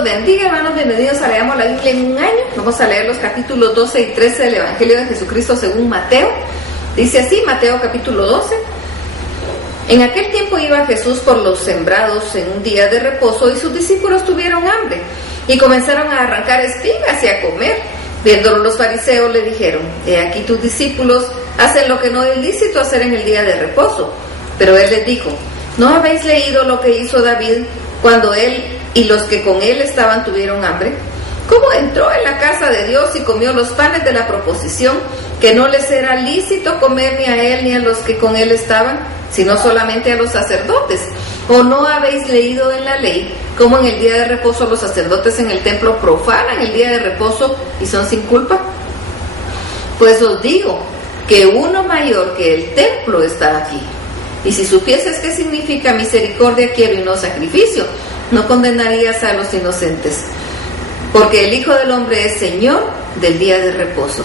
los bendiga, hermanos, bienvenidos a Leamos la Biblia en un año. Vamos a leer los capítulos 12 y 13 del Evangelio de Jesucristo según Mateo. Dice así, Mateo capítulo 12. En aquel tiempo iba Jesús por los sembrados en un día de reposo y sus discípulos tuvieron hambre y comenzaron a arrancar espigas y a comer. Viéndolo los fariseos le dijeron: he aquí tus discípulos hacen lo que no es lícito hacer en el día de reposo. Pero él les dijo: ¿no habéis leído lo que hizo David cuando él y los que con él estaban tuvieron hambre? ¿Cómo entró en la casa de Dios y comió los panes de la proposición, que no les era lícito comer ni a él ni a los que con él estaban, sino solamente a los sacerdotes? ¿O no habéis leído en la ley cómo en el día de reposo los sacerdotes en el templo profanan el día de reposo y son sin culpa? Pues os digo que uno mayor que el templo está aquí. Y si supieses qué significa misericordia quiero y no sacrificio, no condenarías a los inocentes, porque el Hijo del Hombre es Señor del día de reposo.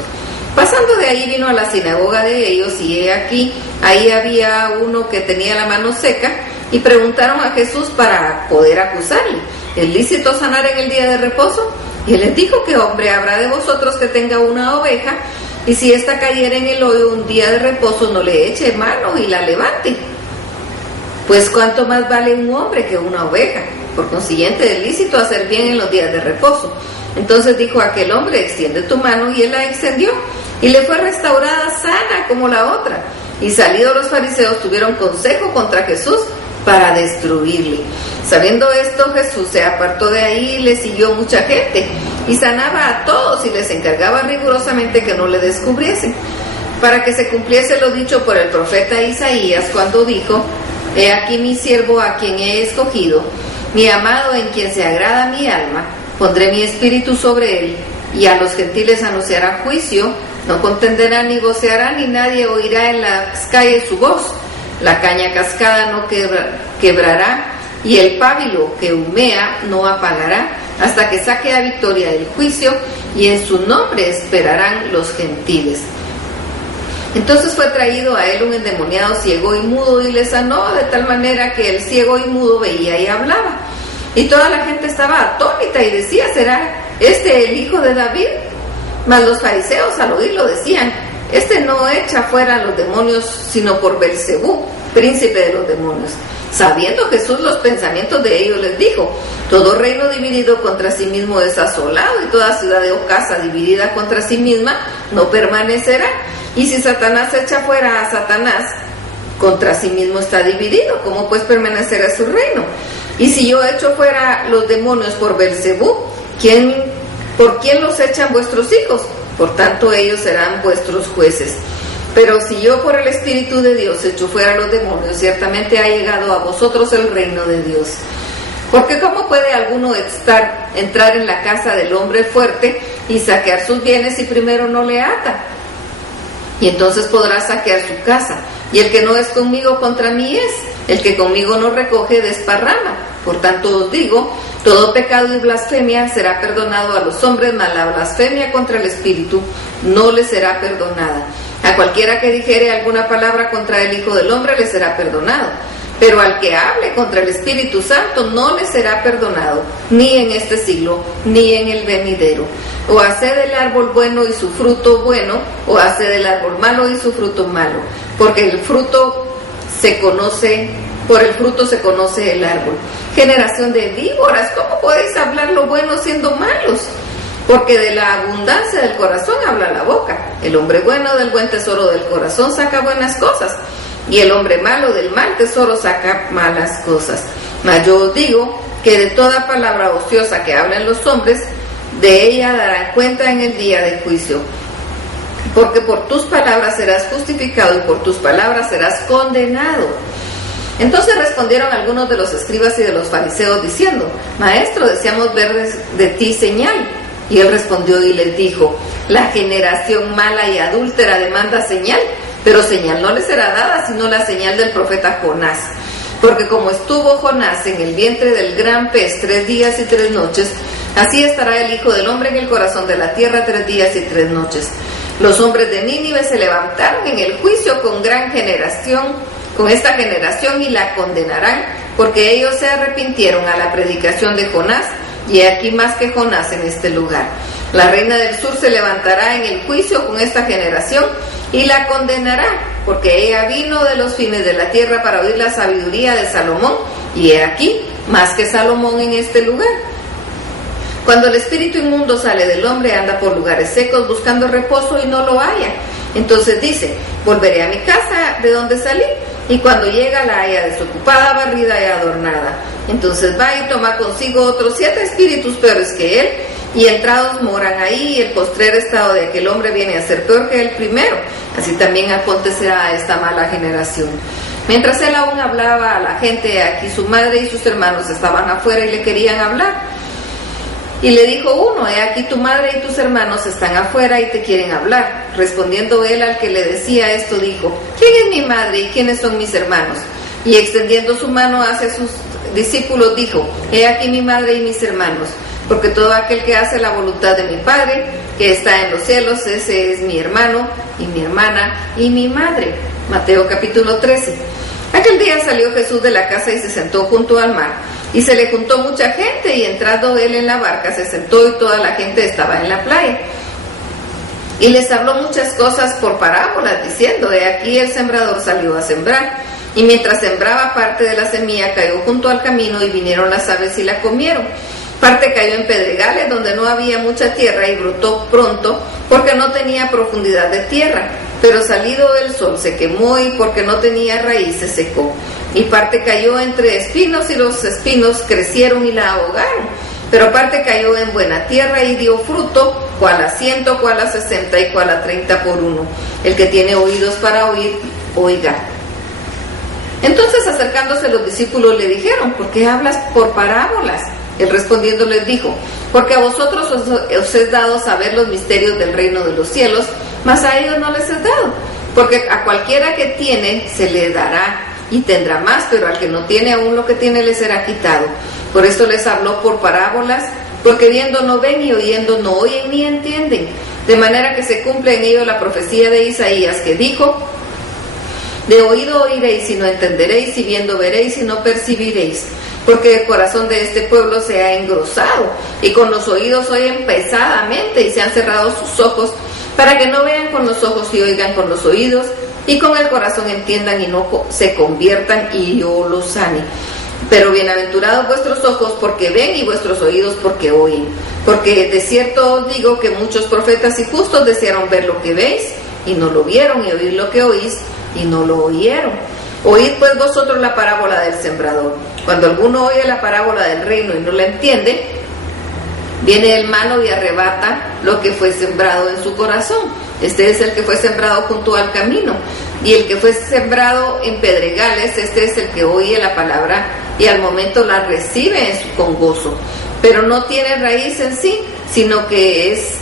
Pasando de ahí vino a la sinagoga de ellos, y he aquí, ahí había uno que tenía la mano seca, y preguntaron a Jesús para poder acusarle: ¿es lícito sanar en el día de reposo? Y él les dijo: ¿qué hombre habrá de vosotros que tenga una oveja, y si ésta cayera en el hoyo un día de reposo, no le eche mano y la levante? Pues cuánto más vale un hombre que una oveja. Por consiguiente, es lícito hacer bien en los días de reposo. Entonces dijo aquel hombre: extiende tu mano, y él la extendió, y le fue restaurada sana como la otra. Y salidos los fariseos tuvieron consejo contra Jesús para destruirle. Sabiendo esto, Jesús se apartó de ahí y le siguió mucha gente, y sanaba a todos y les encargaba rigurosamente que no le descubriesen, para que se cumpliese lo dicho por el profeta Isaías, cuando dijo: he aquí mi siervo a quien he escogido, mi amado en quien se agrada mi alma. Pondré mi espíritu sobre él, y a los gentiles anunciará juicio. No contenderá ni goceará, ni nadie oirá en las calles su voz. La caña cascada no quebrará, y el pábilo que humea no apagará, hasta que saque a victoria el juicio, y en su nombre esperarán los gentiles. Entonces fue traído a él un endemoniado ciego y mudo, y le sanó de tal manera que el ciego y mudo veía y hablaba. Y toda la gente estaba atónita y decía: ¿será este el hijo de David? Mas los fariseos al oírlo decían: este no echa fuera a los demonios sino por Belcebú, príncipe de los demonios. Sabiendo Jesús los pensamientos de ellos, les dijo: todo reino dividido contra sí mismo es asolado, y toda ciudad o casa dividida contra sí misma no permanecerá. Y si Satanás echa fuera a Satanás, contra sí mismo está dividido, ¿cómo pues permanecerá su reino? Y si yo echo fuera los demonios por Belcebú, ¿por quién los echan vuestros hijos? Por tanto ellos serán vuestros jueces. Pero si yo por el Espíritu de Dios echo fuera los demonios, ciertamente ha llegado a vosotros el reino de Dios. Porque ¿cómo puede alguno entrar en la casa del hombre fuerte y saquear sus bienes si primero no le ata? Y entonces podrá saquear su casa. Y el que no es conmigo contra mí es. El que conmigo no recoge desparrama. Por tanto os digo, todo pecado y blasfemia será perdonado a los hombres, mas la blasfemia contra el Espíritu no le será perdonada. A cualquiera que dijere alguna palabra contra el Hijo del Hombre le será perdonado, pero al que hable contra el Espíritu Santo no le será perdonado, ni en este siglo, ni en el venidero. O haced el árbol bueno y su fruto bueno, o haced el árbol malo y su fruto malo, porque por el fruto se conoce el árbol. Generación de víboras, ¿cómo podéis hablar lo bueno siendo malos? Porque de la abundancia del corazón habla la boca. El hombre bueno del buen tesoro del corazón saca buenas cosas, y el hombre malo del mal tesoro saca malas cosas. Mas yo os digo que de toda palabra ociosa que hablen los hombres, de ella darán cuenta en el día de juicio. Porque por tus palabras serás justificado, y por tus palabras serás condenado. Entonces respondieron algunos de los escribas y de los fariseos diciendo: Maestro, deseamos ver de ti señal. Y él respondió y les dijo: la generación mala y adúltera demanda señal, pero señal no le será dada sino la señal del profeta Jonás. Porque como estuvo Jonás en el vientre del gran pez 3 días y 3 noches, así estará el Hijo del Hombre en el corazón de la tierra 3 días y 3 noches. Los hombres de Nínive se levantaron en el juicio con esta generación y la condenarán, porque ellos se arrepintieron a la predicación de Jonás. y he aquí más que Jonás en este lugar. La reina del sur se levantará en el juicio con esta generación y la condenará, porque ella vino de los fines de la tierra para oír la sabiduría de Salomón, y he aquí más que Salomón en este lugar. Cuando el espíritu inmundo sale del hombre, anda por lugares secos buscando reposo y no lo halla. Entonces dice: volveré a mi casa de donde salí, y cuando llega la halla desocupada, barrida y adornada. Entonces va y toma consigo otros 7 espíritus peores que él, y entrados moran ahí, y el postrer estado de aquel hombre viene a ser peor que el primero. Así también acontecerá a esta mala generación. Mientras él aún hablaba a la gente, aquí su madre y sus hermanos estaban afuera y le querían hablar. Y le dijo uno: he aquí tu madre y tus hermanos están afuera y te quieren hablar. Respondiendo él al que le decía esto, dijo: ¿quién es mi madre y quiénes son mis hermanos? Y extendiendo su mano hacia sus discípulos dijo: he aquí mi madre y mis hermanos, porque todo aquel que hace la voluntad de mi Padre, que está en los cielos, ese es mi hermano y mi hermana y mi madre. Mateo capítulo 13. Aquel día salió Jesús de la casa y se sentó junto al mar, y se le juntó mucha gente, y entrando él en la barca se sentó, y toda la gente estaba en la playa. Y les habló muchas cosas por parábolas, diciendo: he aquí el sembrador salió a sembrar, y mientras sembraba, parte de la semilla cayó junto al camino, y vinieron las aves y la comieron. Parte cayó en pedregales donde no había mucha tierra, y brotó pronto, porque no tenía profundidad de tierra. Pero salido el sol se quemó, y porque no tenía raíz se secó. Y parte cayó entre espinos, y los espinos crecieron y la ahogaron. Pero parte cayó en buena tierra y dio fruto, cual a 100, cual a 60 y cual a 30 por uno. El que tiene oídos para oír, oiga. Entonces, acercándose los discípulos, le dijeron: ¿por qué hablas por parábolas? Él respondiendo les dijo: porque a vosotros os es dado saber los misterios del reino de los cielos, mas a ellos no les es dado. Porque a cualquiera que tiene se le dará y tendrá más, pero al que no tiene, aún lo que tiene le será quitado. Por esto les habló por parábolas, porque viendo no ven, y oyendo no oyen ni entienden. De manera que se cumple en ello la profecía de Isaías, que dijo: de oído oiréis y no entenderéis, y viendo veréis y no percibiréis. Porque el corazón de este pueblo se ha engrosado, y con los oídos oyen pesadamente, y se han cerrado sus ojos, para que no vean con los ojos y oigan con los oídos, y con el corazón entiendan y no se conviertan, y yo los sane. Pero bienaventurados vuestros ojos porque ven, y vuestros oídos porque oyen. Porque de cierto os digo que muchos profetas y justos desearon ver lo que veis, y no lo vieron, y oír lo que oís, y no lo oyeron. Oíd pues vosotros la parábola del sembrador. Cuando alguno oye la parábola del reino y no la entiende, viene el malo y arrebata lo que fue sembrado en su corazón. Este es el que fue sembrado junto al camino. Y el que fue sembrado en pedregales, este es el que oye la palabra y al momento la recibe con gozo. Pero no tiene raíz en sí, sino que es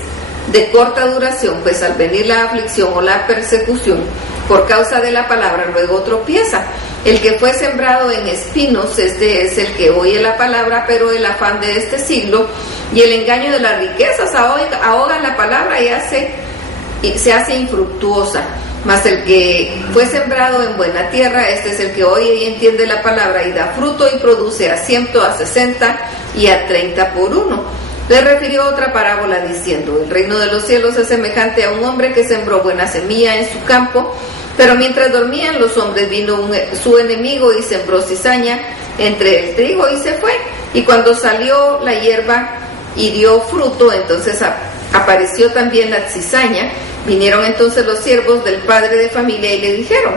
de corta duración, pues al venir la aflicción o la persecución por causa de la palabra, luego tropieza. El que fue sembrado en espinos, este es el que oye la palabra, pero el afán de este siglo y el engaño de las riquezas ahogan la palabra y se hace infructuosa. Mas el que fue sembrado en buena tierra, este es el que oye y entiende la palabra y da fruto y produce a 100, a 60 y a 30 por uno. Le refirió otra parábola diciendo: el reino de los cielos es semejante a un hombre que sembró buena semilla en su campo, pero mientras dormían los hombres vino su enemigo y sembró cizaña entre el trigo y se fue. Y cuando salió la hierba y dio fruto, entonces apareció también la cizaña. Vinieron entonces los siervos del padre de familia y le dijeron: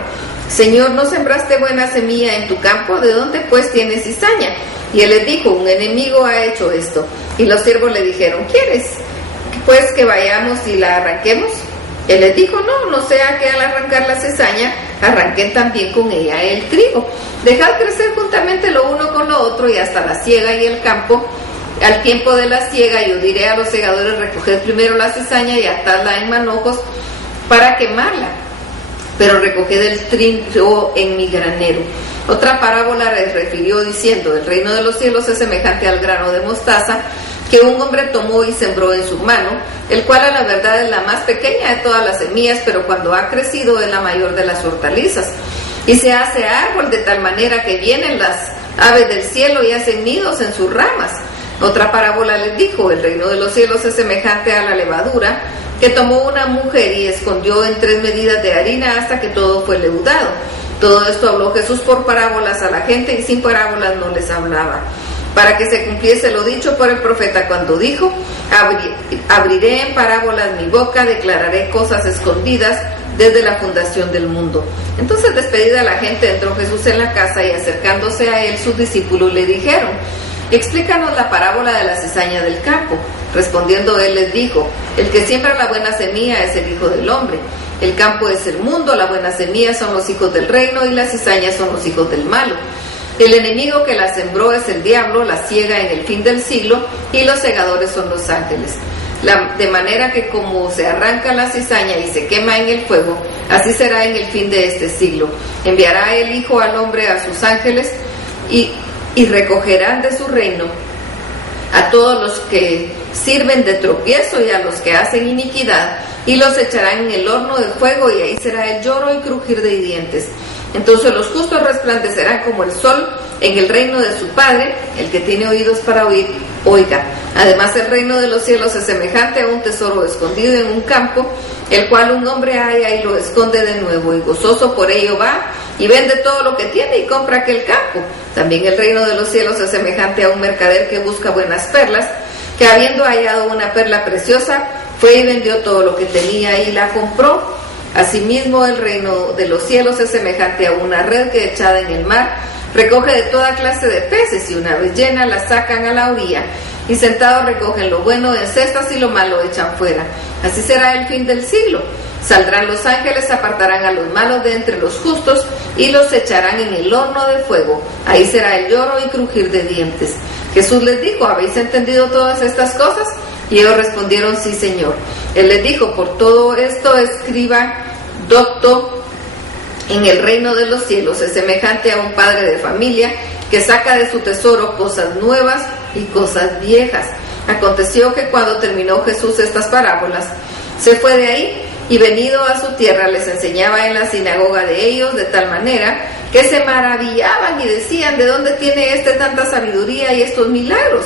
Señor, ¿no sembraste buena semilla en tu campo? ¿De dónde pues tienes cizaña? Y él les dijo: un enemigo ha hecho esto. Y los siervos le dijeron: ¿quieres pues que vayamos y la arranquemos? Él les dijo: no sea que al arrancar la cizaña arranquen también con ella el trigo. Dejad crecer juntamente lo uno con lo otro y hasta la siega y el campo. Al tiempo de la siega yo diré a los segadores: recoged primero la cizaña y atadla en manojos para quemarla, pero recoged el trigo en mi granero. Otra parábola les refirió diciendo: el reino de los cielos es semejante al grano de mostaza que un hombre tomó y sembró en su mano, el cual a la verdad es la más pequeña de todas las semillas, pero cuando ha crecido es la mayor de las hortalizas, y se hace árbol de tal manera que vienen las aves del cielo y hacen nidos en sus ramas. Otra parábola les dijo: el reino de los cielos es semejante a la levadura que tomó una mujer y escondió en 3 medidas de harina hasta que todo fue leudado. Todo esto habló Jesús por parábolas a la gente, y sin parábolas no les hablaba, para que se cumpliese lo dicho por el profeta cuando dijo: abriré en parábolas mi boca, declararé cosas escondidas desde la fundación del mundo. Entonces, despedida la gente, entró Jesús en la casa, y acercándose a él sus discípulos le dijeron: explícanos la parábola de la cizaña del campo. Respondiendo él les dijo: el que siembra la buena semilla es el Hijo del Hombre. El campo es el mundo, la buena semilla son los hijos del reino, y las cizañas son los hijos del malo. El enemigo que la sembró es el diablo, la ciega en el fin del siglo, y los segadores son los ángeles. De manera que como se arranca la cizaña y se quema en el fuego, así será en el fin de este siglo. Enviará el Hijo al hombre a sus ángeles, y recogerán de su reino a todos los que sirven de tropiezo y a los que hacen iniquidad, y los echarán en el horno de fuego, y ahí será el lloro y crujir de dientes. Entonces los justos resplandecerán como el sol en el reino de su Padre. El que tiene oídos para oír, oiga. Además, el reino de los cielos es semejante a un tesoro escondido en un campo, el cual un hombre halla y lo esconde de nuevo, y gozoso por ello va y vende todo lo que tiene y compra aquel campo. También el reino de los cielos es semejante a un mercader que busca buenas perlas, que habiendo hallado una perla preciosa, fue y vendió todo lo que tenía y la compró. Asimismo, el reino de los cielos es semejante a una red que, echada en el mar, recoge de toda clase de peces, y una vez llena la sacan a la orilla, y sentados recogen lo bueno en cestas y lo malo echan fuera. Así será el fin del siglo. Saldrán los ángeles, apartarán a los malos de entre los justos, y los echarán en el horno de fuego. Ahí será el lloro y crujir de dientes. Jesús les dijo: ¿habéis entendido todas estas cosas? Y ellos respondieron: sí, Señor. Él les dijo: por todo esto, escriba, docto en el reino de los cielos es semejante a un padre de familia que saca de su tesoro cosas nuevas y cosas viejas. Aconteció que cuando terminó Jesús estas parábolas, se fue de ahí, y venido a su tierra les enseñaba en la sinagoga de ellos, de tal manera que se maravillaban y decían: ¿de dónde tiene tanta sabiduría y estos milagros?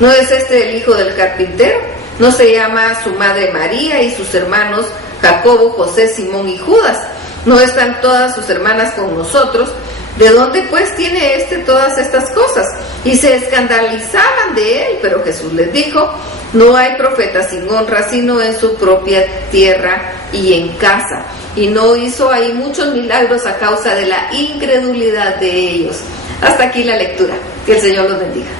¿No es el hijo del carpintero? ¿No se llama su madre María y sus hermanos Jacobo, José, Simón y Judas? ¿No están todas sus hermanas con nosotros? ¿De dónde pues tiene todas estas cosas? Y se escandalizaban de él. Pero Jesús les dijo: no hay profeta sin honra sino en su propia tierra y en casa. Y no hizo ahí muchos milagros a causa de la incredulidad de ellos. Hasta aquí la lectura. Que el Señor los bendiga.